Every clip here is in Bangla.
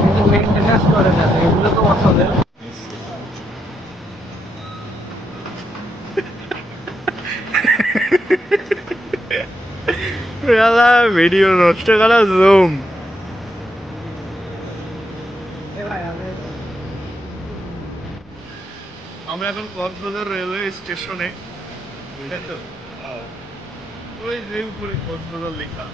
কিন্তু মেইনটেনেন্স করে না, এগুলো তো অচলে। ভিডিও নষ্ট করা জুম। আমরা এখন কক্সবাজার রেলওয়ে স্টেশনে। ওই যে উপরে কক্সবাজার লেখা।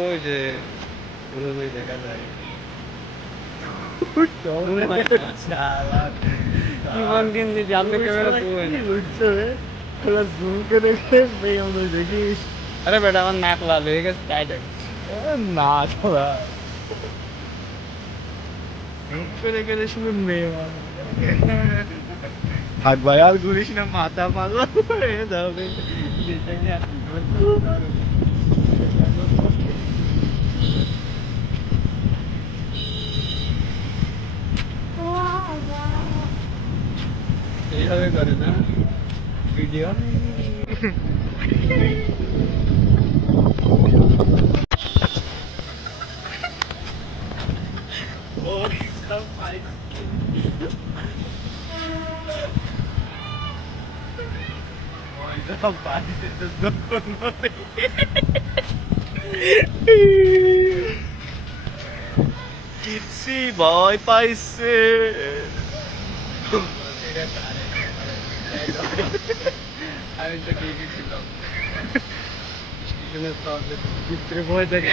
ওই যে দেখা যায় দেখিস। আরে বেটা আমার নাক লাল হয়ে গেছে, না তোরা করে গেলে শুধু মেয়ে হাত ভাই আর ঘুরিস না, মাথা পাগল হয়ে যাবে। এইভাবে করে না ভিডিও। কিচ্ছি ভয় পাইছে। আমি তো ঠিকই ছিলাম, ভিতরে ভয় থাকে।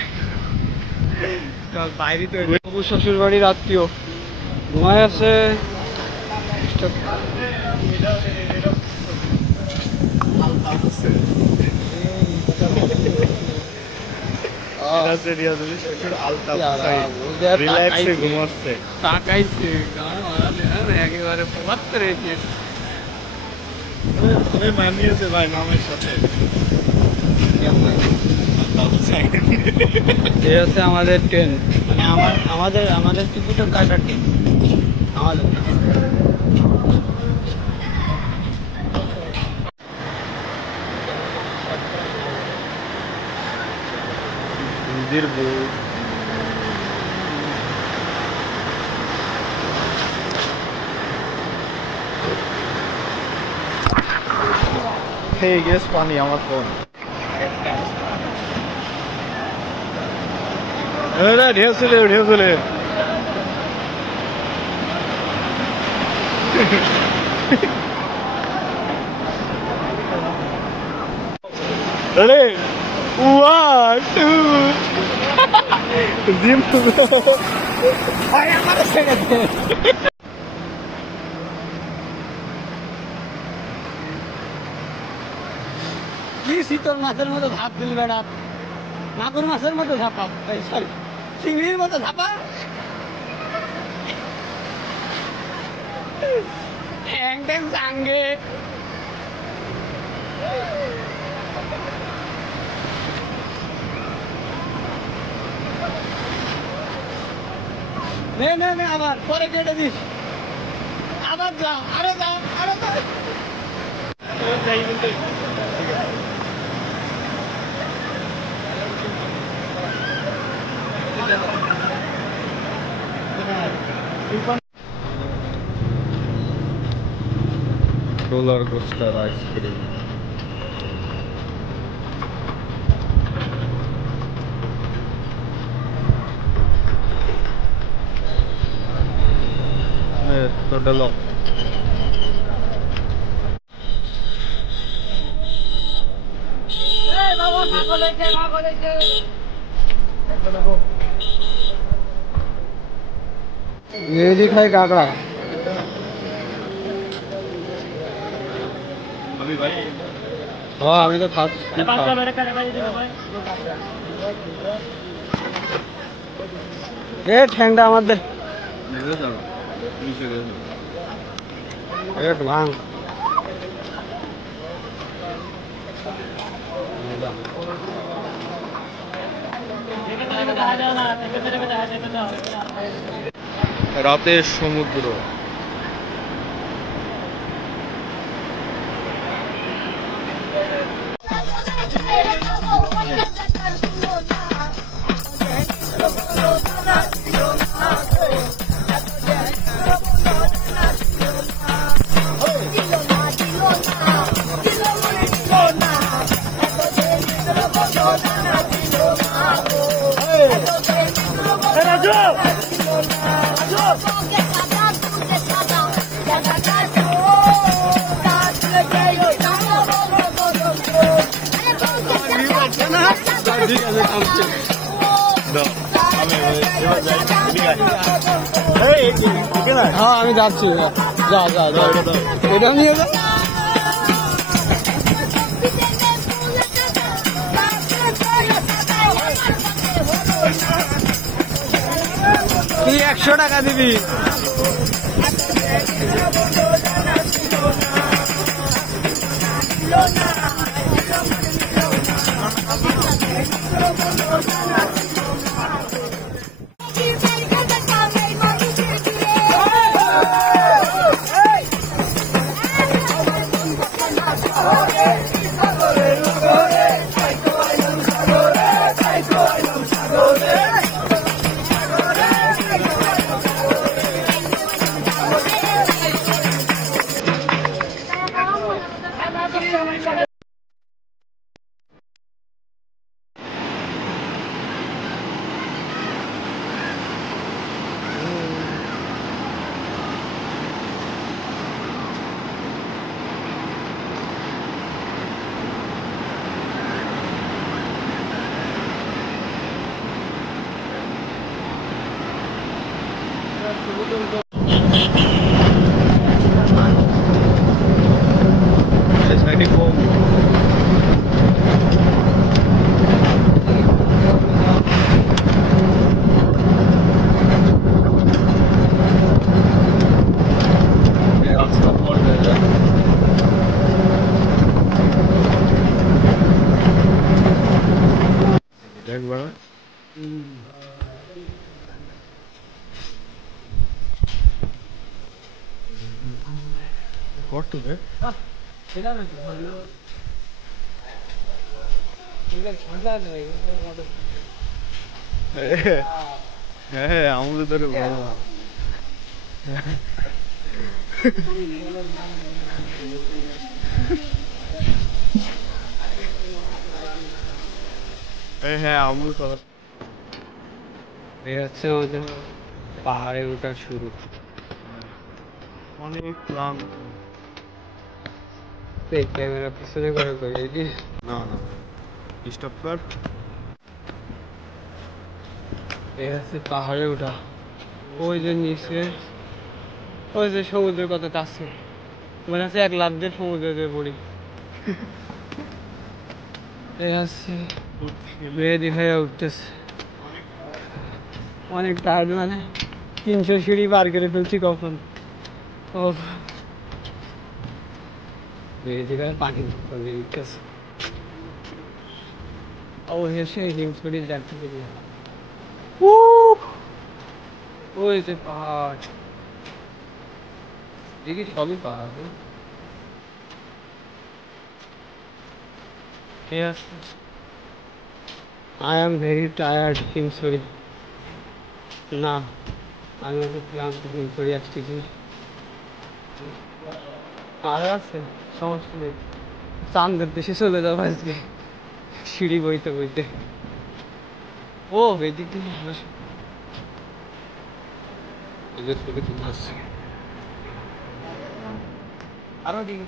বাইরে তো বাবু শ্বশুর বাড়ির আত্মীয় ঘুমায় আছে। তাকাইছে একেবারে মানিয়েছে ভাই মামের সাথে। এ হচ্ছে আমাদের ট্রেন, মানে আমাদের টিকিটও কাটা ট্রেন আমাদের। নিজের বউ খেয়ে গেছ পানি আমার ফোন। ঢেউ চলে ঢেউ চলে। Ready? 1, 2. Zim. Ay, আমার ছেড়ে দে। কি শীতল মাছের মতো ধাপ দিল বেড়া, মাগুর মাছের মতো ধাপা, সরি চিংড়ির মতো ধাপা। ঠ্যাং ট্যাং সাঙ্গে নে নে নে, আবার পরে কেটে দিস, আবার যাও, আরো যাও, আরো যাও। Roller coaster ice cream. Total lock. ये दिखाई काकड़ा अभी भाई हाँ আমি তো খাস এ ঠ্যাংটা আমাদের এক ভাঙ রাতের সমুদ্র। হ্যাঁ আমি যাচ্ছি, যা যা যা, এটা নিয়ে যা। তুই 100 টাকা দিবি। হ্যাঁ আমাদের ধরে ভালো। হ্যাঁ আমুল কর। এই হচ্ছে ওদের পাহাড়ে ওঠা শুরু। অনেক ক্লান্ত। ক্যামেরা পিছনে করে কি না না স্টপ কর। এই হচ্ছে পাহাড়ে ওঠা। ওই যে নিচে ওই যে সমুদ্রের কথা আছে, মনে হচ্ছে 1 লাখ দিয়ে সমুদ্রে পড়ি। এই হচ্ছে মেহেদি হয়ে উঠতেছে। অনেক টায়ার্ড, মানে 300 সিঁড়ি পার করে ফেলছি কখন। ও মেহেদি গায়ে পানি উঠতেছে। অবশেষে হিমছড়ি দেখতে পেলি। ওই যে পাহাড়, দেখি সবই পাহাড়। Yes, I am very tired, Himchari. না আমি ওকে ক্লান্ত, হিমছড়ি আসছি কি আর আছে, সমস্যা নেই। চান্দের দেশে চলে যাবো আজকে সিঁড়ি বইতে বইতে। ও এদিক দিয়ে এদের থেকে তুলে আসছে আরো দিকে।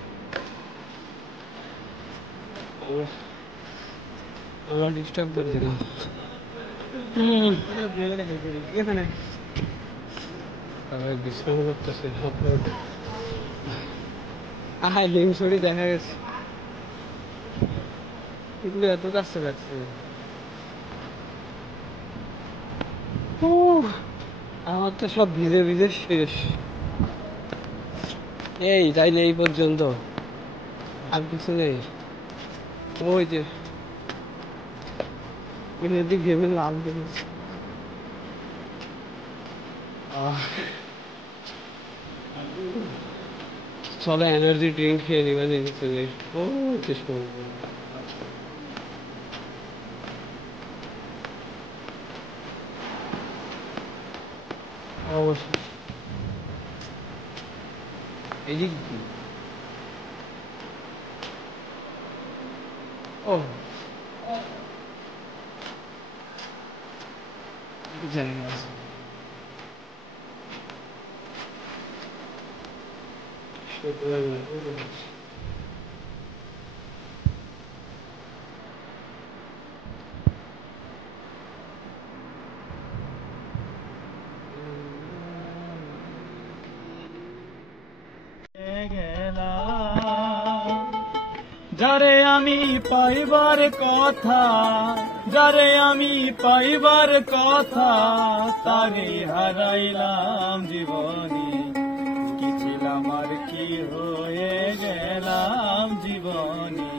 আমরা ডিস্টার্ব করছিলাম এখানে, সবাই বিশ্রাম করতেছে। হিমছড়ি দেখা গেছে, এগুলো এত কাছে লাগছে। আমার তো সব ভিজে ভিজে শেষ। এই তাইলে এই পর্যন্ত, আর কিছু নেই। ওই যে ঘেমে লাল চলো এনার্জি ড্রিঙ্ক খেয়ে নিবা জিনিস ও চেষ্টা অবশ্যই এই যে ও জায়গা আছে যারে আমি পাইবার কথা, যারে আমি পাইবার কথা, তারে হারাইলাম জীবনে। কি ছিলাম আর কি হয়ে গেলাম জীবনে,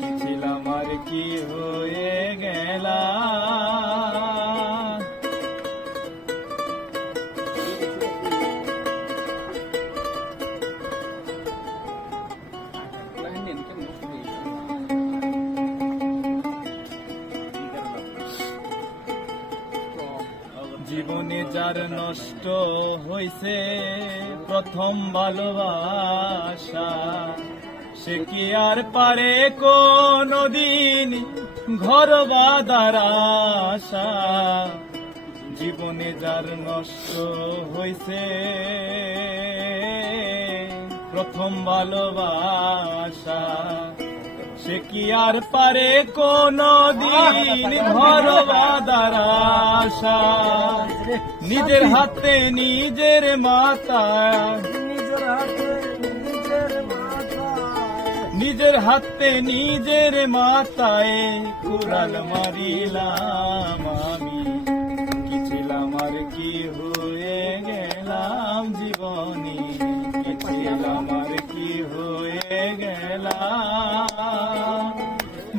কি ছিলাম আর কি হয়ে গেলাম। জীবনে যার নষ্ট হইছে প্রথম ভালোবাসা, সে কি আর পারে কোনদিন ঘর বাঁধার আশা। জীবনে যার নষ্ট হইছে প্রথম ভালোবাসা, সে কি আর পারে কোনদিন ঘর বাঁধার আশা। নিজের হাতে নিজের মাথা, নিজের হাতে নিজের মাথায় কুড়াল মারিলাম আমি। কি ছিলাম আর কি হয়ে গেলাম জীবনে, কি ছিলাম আর কি হয়ে গেলাম।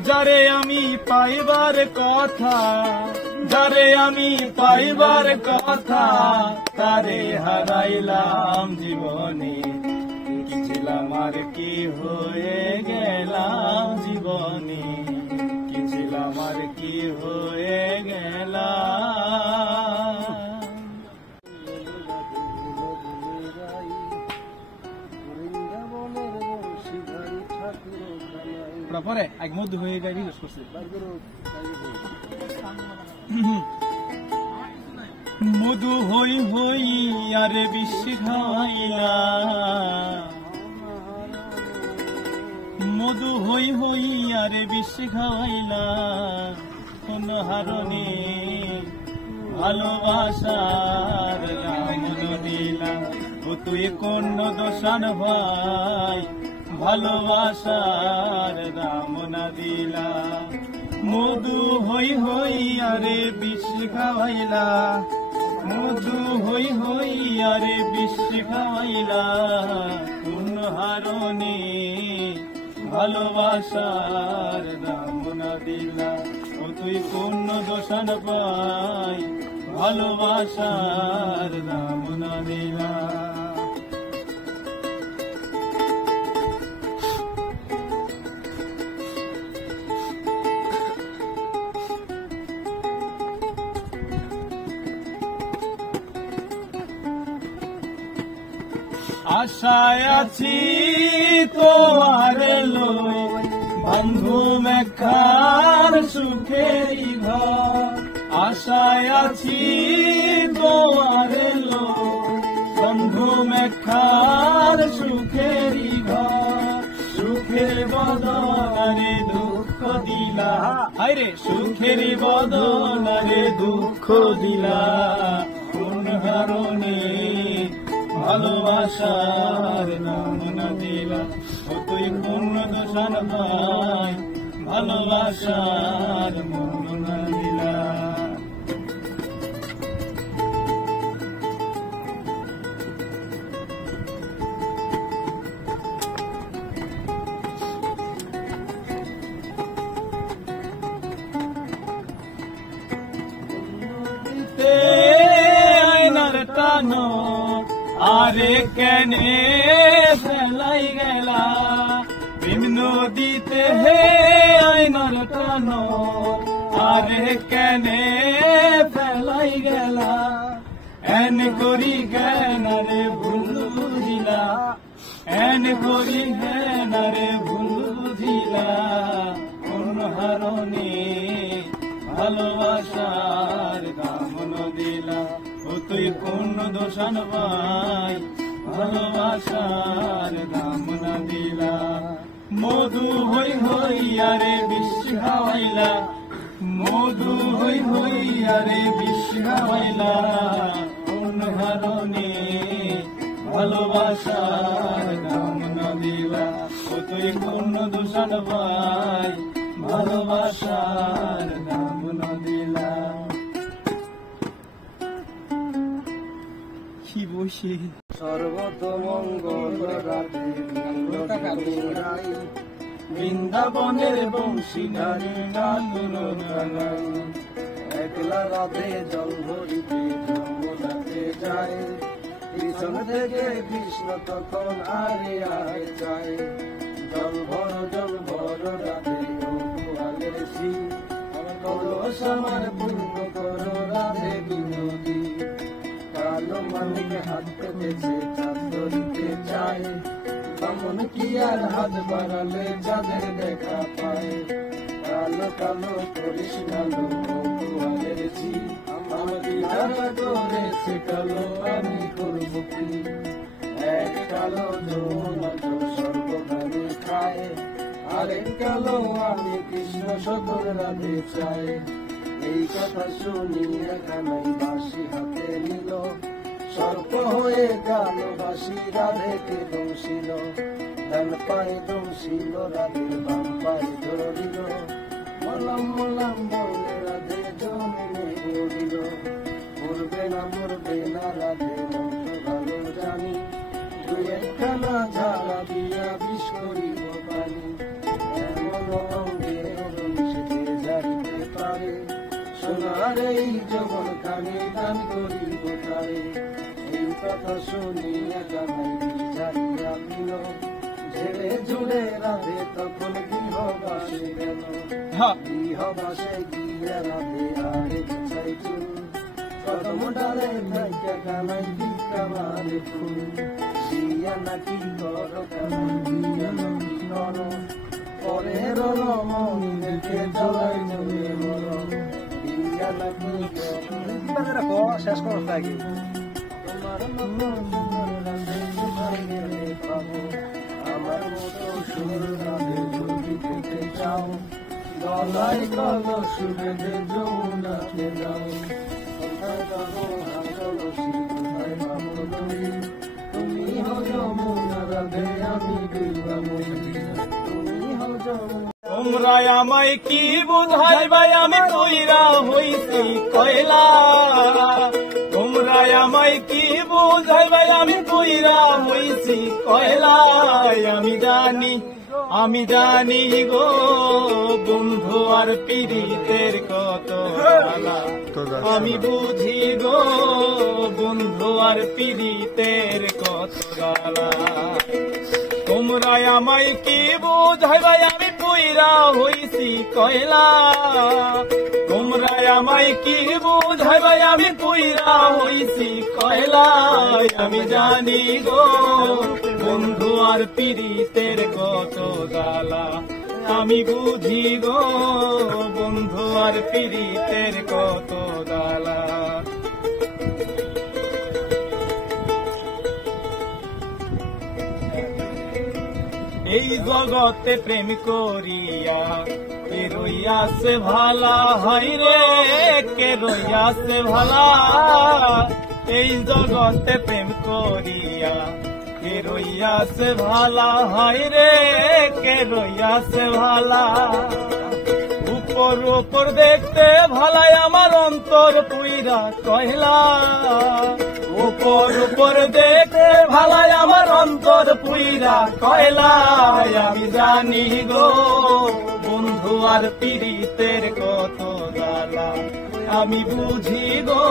যারে আমি পাইবার কথা, যারে আমি পাইবার কথা, তারে হারাইলাম জীবনে। কি ছিলাম আর কি হয়ে গেলাম জীবনে, কি ছিলাম আর কি হয়ে গেলাম। পরে এক মধ্যে হয়ে যায় বিশেষ করছে মধু হই হই আরে বিশ্ব খাইলা, মধু হই হই আরে বিশ্ব খাইলা। কোন হারণে ভালোবাসার নাম দিলা, ও তুই কোন দোষান ভাই ভালোবাসার দাম না দিলা। মধু হই হই আরে বিষ খাওয়াইলা, মধু হই হই আরে বিষ খাওয়াইলা। কোন হারণে ভালোবাসার দাম না দিলা, ও তুই কোন দোষান পাই ভালোবাসার দাম না দিলা। আশায় আছি তোমার লই বন্ধু মেঘার সুখেরই ঘর, আশায় আছি তোমার লই বন্ধু মেঘার সুখেরই ঘর। সুখের বদলে দুঃখ দিলা, আরে সুখের বদলে দুঃখ দিলা। কোন কারণে ভালোবাসার নাম না দিলা, ও তুই পূর্ণ দোষান পাই ভালোবাসার মন না দিলা। আয়নার টানো আরে কেনে ফেলাই গেলা প্রেম নদীতে হে আইনার টান আরে কেনে ফেলাই গেলা এন করি কেন রে ভুল বুঝিলা এন করি কেন রে ভুল বুঝিলা কোন হারণে ভালোবাসার দাম দিলা ও তুই কোন দোষান ভাই ভালোবাসার দাম না দিলা মধু হই হইয়া রে বিষ খাওয়াইলা মধু হই হইয়া রে বিষ খাওয়াইলা কোন হারণে ভালোবাসার দাম না দিলা ও তুই কোন দোষান ভাই ভালোবাসার দাম না দিলা কি বসে সর্বতমঙ্গল রাধে বৃন্দাবনের বংশী নারী গান গানাই একলা রাধে জল ভরিতে যমুনাতে যায় পিছন থেকে কৃষ্ণ তখন আরে আরে যায় জল ভর রাধে গোয়ালের শ্রী কলস আমার পূর্ণ করো রাধে বিনোদী কালো মালিক হাত পেতেছে চাঁদ ধরিতে চায় এমন কি আর হাত বাড়ালে যাদের দেখা পায় কালো কালো করিস কালো গোয়ালের ঝি আমার দিদারা করেছে কালো আমি করবো কি এক কালো যৌন সর্বকালে খায় আরেক কালো আমি কৃষ্ণ সদর রাধে চাই এই কথা শুনিয়া কানাই বাঁশি হাতে নিল সর্প হয়ে কালো বাঁশি রাধেকে দংশিল ডান পায়ে দংশিল রাধে বাম পায়ে ধরিল মলাম মলাম বলে রাধে জমিনে গড়িল মরবে না রাধে মন্ত্র ভালো জানি দুই একখানা ঝাড়া দিয়া বিষ করিব পানি এমন অঙ্গে দংশিতে যাইতে পারে সোনার এই যৌবন খানি দান করিব তারে এই কথা শুনিয়া কানাই জানিয়া দিল ঝেড়ে ঝুড়ে রাধে তখন গৃহবাসে গেল গৃহবাসে গিয়া রাধে আরে চাই চুল কদম ডালে থাইকা কানাই ভিক্ষা মারে ফুল দিয়া নাকি কর কানাই দিয়া নাকি কর পরে রমণী দেখে জ্বলাই জমে মর দিয়া নাকি শেষ করো নাকি তোমার পাবো আমার মতো সুর রাধে যদি পেতে চাও গলায় কল সুবেদে যমুনাতে যাও তুমি হো যমুনা রাধে আমি বিলবাময়ী তুমি হো যমুনা তোমরা আমায় কি বুঝাই ভাই আমি কইরা হইছি কয়লা তোমরা আমায় কি বুঝাই ভাই আমি কইরা হইছি কয়লা আমি জানি গো বন্ধু আর পীড়িতের কত জ্বালা আমি বুঝি গো বন্ধু আর পীড়িতের কত জ্বালা তোমরা আমায় কি বুঝাই ভাই আমি কইরা হইছি কয়লা তোমরা আমায় কি বুঝাই ভাই আমি কইরা হইছি কয়লা আমি জানি গো বন্ধু আর পীড়িতের কত জ্বালা আমি বুঝি গো বন্ধু আর পীড়িতের কত জ্বালা এই জগতে প্রেম করিয়া কে রইয়াছে ভালা হাই রে কে রইয়াছে ভালা এই জগতে প্রেম করিয়া কে রইয়াছে ভালা হাই রে কে রইয়াছে ভালা উপর উপর দেখতে ভালাই আমার অন্তর পুইরা কয়লা উপর উপর দেখতে ভালাই আমার অন্তর পুইরা কয়লা আমি জানি গো বন্ধু আর পীড়িতের কত জ্বালা আমি বুঝি গো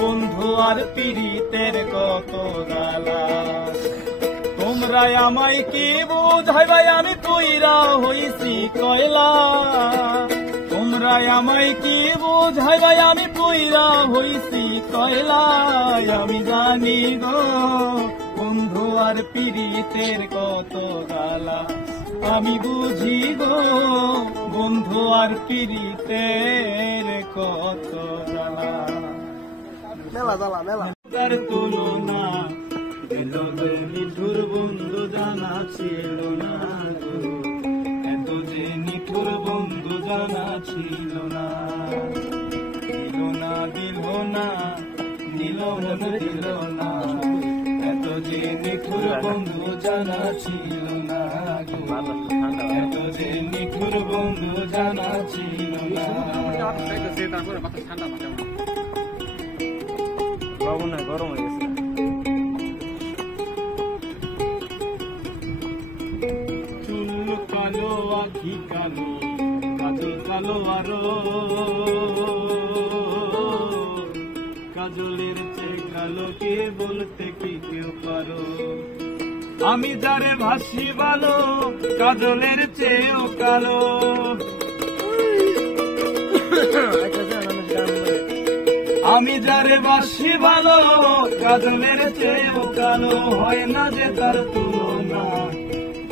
বন্ধু আর পীড়িতের কত কত গালা। তোমরা আমায় কি বুঝাইবাই আমি কইরা হইছি কয়লা। তোমরা আমায় কি বুঝাইবাই আমি কইরা হইছি কয়লা। আমি জানি গো বন্ধু আর পীড়িতের কত গালা। আমি বুঝি গো বন্ধু আর পীড়িতের কত গালা। মেলা জ্বালা মেলা তার তুলনা দিল নিঠুর বন্ধু জানা ছিল না গো। এত যে নিঠুর বন্ধু জানা ছিল না। দিল না দিল না দিল না দিল না। এত যে নিঠুর বন্ধু জানা ছিল না গো। এত যে নিঠুর বন্ধু জানা ছিল না। বাবু না গরম হয়ে গেছে। চুল কালো আখি কালো কাজল কালো আরো। কাজলের চেয়ে কালো কে বলতে কি কেউ পারো। আমি যারে ভাসি ভালো কাজলের চেয়েও কালো। আমি যারে বাসি ভালো কাজলের চেয়েও কালো। হয় না যে তার তুলনা।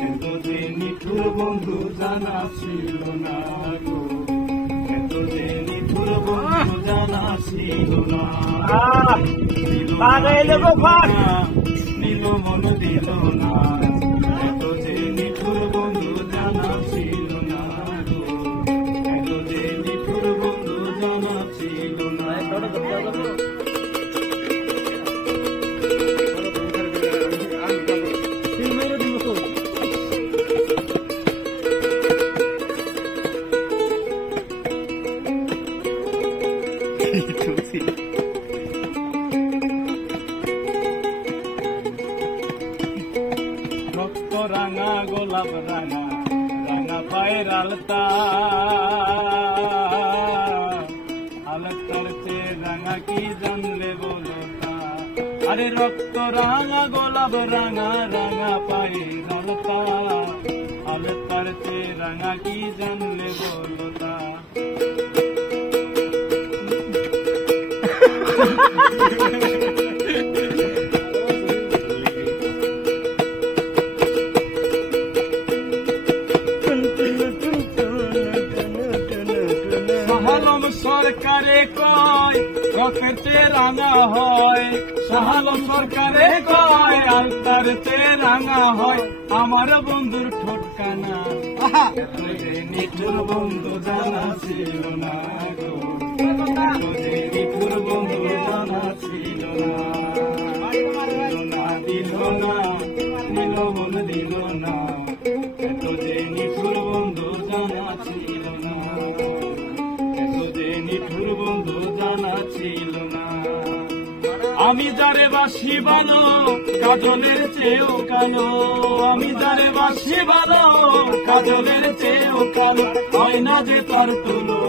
এত যে নিঠুর বন্ধু জানা ছিল না গো। এত যে নিঠুর বন্ধু জানা ছিল না। নিল মন দিল না। এত যে নিঠুর বন্ধু জানা ছিল না গো। এত যে নিঠুর বন্ধু জানা ছিল না। রক্ত রাঙা গোলাপ রাঙা রাঙা পায়ের আলতা। আলতার চেয়ে রাঙা কি জানলে বলো তা। আরে রক্ত রাঙা গোলাপ রাঙা রাঙা পায়ের আলতা। আলতার চেয়ে রাঙা কি জানলে বলো তা। শাহালম সরকারে কয় রথের চেয়ে রাঙা হয়। শাহালম সরকারে কয় আলতার চেয়ে রাঙা হয়। আমার বন্ধুর ঠোঁটকানা। এত যে নিঠুর বন্ধু জানা ছিল না গো। এত যে নিঠুর বন্ধু জানা ছিল না। দিল না দিল মন দিল না। এত যে নিঠুর বন্ধু জানা ছিল না। এত যে নিঠুর বন্ধু জানা ছিল না। আমি যারে বাসি ভালো কাজলের চেয়েও কালো। আমি যারে বাসি ভালো কাজলের চেয়েও কালো। হয় না যে তার তুলনা।